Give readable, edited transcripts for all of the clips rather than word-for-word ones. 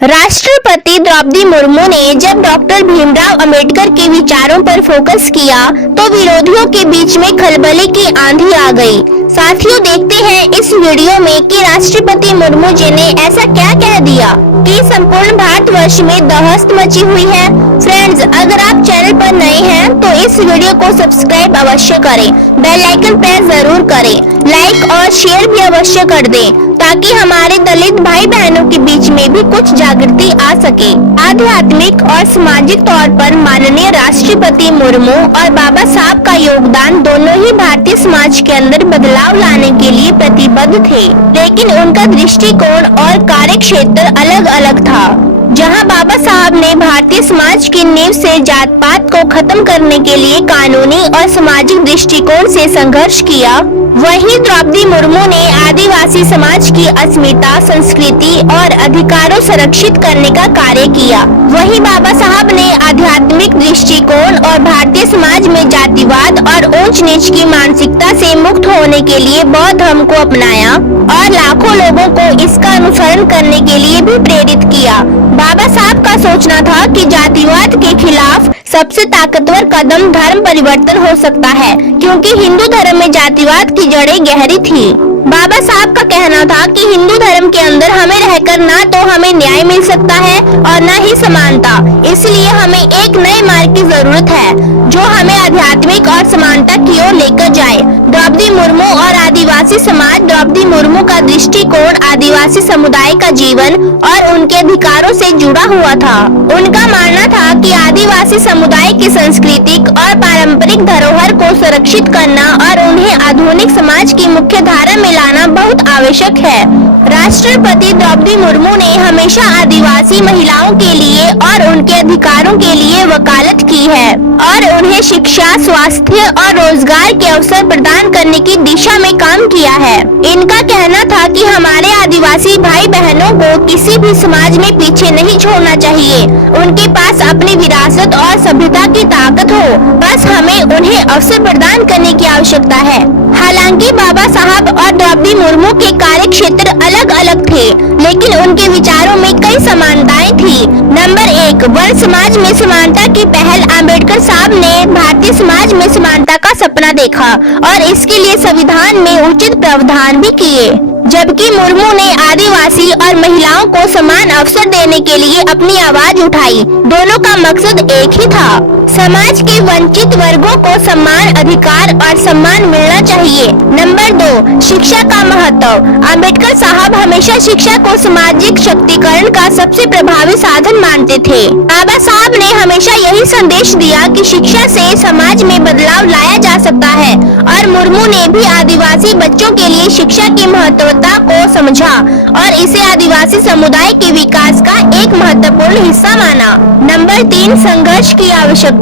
राष्ट्रपति द्रौपदी मुर्मू ने जब डॉक्टर भीमराव अंबेडकर के विचारों पर फोकस किया तो विरोधियों के बीच में खलबली की आंधी आ गई। साथियों, देखते हैं इस वीडियो में कि राष्ट्रपति मुर्मू जी ने ऐसा क्या कह दिया कि संपूर्ण भारतवर्ष में दहशत मची हुई है। फ्रेंड्स, अगर आप चैनल पर नए हैं तो इस वीडियो को सब्सक्राइब अवश्य करें, बेल आइकन प्रेस जरूर करें, लाइक और शेयर भी अवश्य कर दें ताकि हमारे दलित भाई बहनों के बीच में भी कुछ जागृति आ सके। आध्यात्मिक और सामाजिक तौर पर माननीय राष्ट्रपति मुर्मू और बाबा साहब का योगदान दोनों ही भारतीय समाज के अंदर बदलाव लाने के लिए प्रतिबद्ध थे, लेकिन उनका दृष्टिकोण और कार्य क्षेत्र अलग अलग था। जहां बाबा साहब ने भारतीय समाज की नींव से जात पात को खत्म करने के लिए कानूनी और सामाजिक दृष्टिकोण से संघर्ष किया, वहीं द्रौपदी मुर्मू ने आदिवासी समाज की अस्मिता, संस्कृति और अधिकारों संरक्षित करने का कार्य किया। वहीं बाबा साहब ने आध्यात्मिक दृष्टिकोण और भारतीय समाज में जातिवाद और ऊंच नीच की मानसिकता से मुक्त होने के लिए बौद्ध धर्म को अपनाया और लाखों लोगों को इसका अनुसरण करने के लिए भी प्रेरित किया। बाबा साहब का सोचना था कि जातिवाद के खिलाफ सबसे ताकतवर कदम धर्म परिवर्तन हो सकता है, क्योंकि हिंदू धर्म में जातिवाद की जड़ें गहरी थी। बाबा साहब का कहना था कि हिंदू धर्म के अंदर हमें रहकर ना तो हमें न्याय मिल सकता है और न ही समानता, इसलिए हमें एक नए मार्ग की जरूरत है जो हमें आध्यात्मिक और समानता की ओर लेकर जाए। द्रौपदी मुर्मू और आदिवासी समाज। द्रौपदी मुर्मू का दृष्टिकोण आदिवासी समुदाय का जीवन और उनके अधिकारों से जुड़ा हुआ था। उनका मानना था कि आदिवासी समुदाय की सांस्कृतिक और पारंपरिक धरोहर को सुरक्षित करना और उन्हें आधुनिक समाज की मुख्य धारा में लाना बहुत आवश्यक है। राष्ट्रपति द्रौपदी मुर्मू ने हमेशा आदिवासी महिलाओं के लिए और उनके अधिकारों के लिए वकालत की है और उन्हें शिक्षा, स्वास्थ्य और रोजगार के अवसर प्रदान करने की दिशा में काम किया है। इनका कहना था कि हमारे आदिवासी भाई बहनों को किसी भी समाज में पीछे नहीं छोड़ना चाहिए। उनके पास अपनी विरासत और सभ्यता की ताकत हो, बस हमें उन्हें अवसर प्रदान करने की आवश्यकता है। हालांकि बाबा साहब और द्रौपदी मुर्मू के कार्य क्षेत्र अलग अलग थे, लेकिन उनके विचारों में कई समानताएं थी। नंबर 1, वर्ण समाज में समानता की पहल। अंबेडकर साहब ने भारतीय समाज में समानता का सपना देखा और इसके लिए संविधान में उचित प्रावधान भी किए, जबकि मुर्मू ने आदिवासी और महिलाओं को समान अवसर देने के लिए अपनी आवाज उठाई। दोनों का मकसद एक ही था, समाज के वंचित वर्गों को समान अधिकार और सम्मान मिलना चाहिए। नंबर 2, शिक्षा का महत्व। अंबेडकर साहब हमेशा शिक्षा को सामाजिक शक्तिकरण का सबसे प्रभावी साधन मानते थे। बाबा साहब ने हमेशा यही संदेश दिया कि शिक्षा से समाज में बदलाव लाया जा सकता है और मुर्मू ने भी आदिवासी बच्चों के लिए शिक्षा की महत्वता को समझा और इसे आदिवासी समुदाय के विकास का एक महत्वपूर्ण हिस्सा माना। नंबर 3, संघर्ष की आवश्यकता।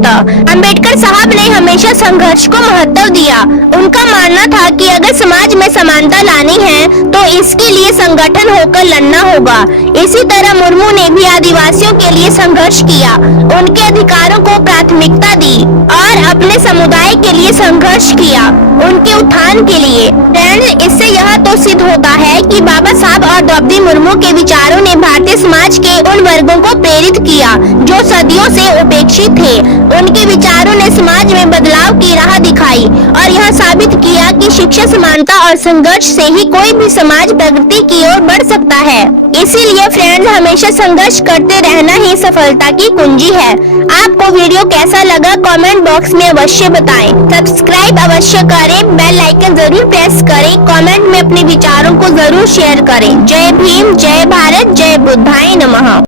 अंबेडकर साहब ने हमेशा संघर्ष को महत्व दिया। उनका मानना था कि अगर समाज में समानता लानी है तो इसके लिए संगठन होकर लड़ना होगा। इसी तरह मुर्मू ने भी आदिवासियों के लिए संघर्ष किया, उनके अधिकारों को प्राथमिकता दी और अपने समुदाय के लिए संघर्ष किया, उनके उत्थान के लिए। फ्रेंड्स, इससे यह तो सिद्ध होता है कि बाबा साहब और द्रौपदी मुर्मू के विचारों ने भारतीय समाज के उन वर्गों को प्रेरित किया जो सदियों से उपेक्षित थे। उनके विचारों ने समाज में बदलाव की राह दिखाई और यह साबित किया कि शिक्षा, समानता और संघर्ष से ही कोई भी समाज प्रगति की ओर बढ़ सकता है। इसीलिए फ्रेंड्स, हमेशा संघर्ष करते रहना ही सफलता की कुंजी है। आपको वीडियो कैसा लगा कमेंट बॉक्स में अवश्य बताएं। सब्सक्राइब अवश्य करें, बेल आइकन जरूर प्रेस करें, कमेंट में अपने विचारों को जरूर शेयर करें। जय भीम, जय भारत, जय बुद्धाय नमः।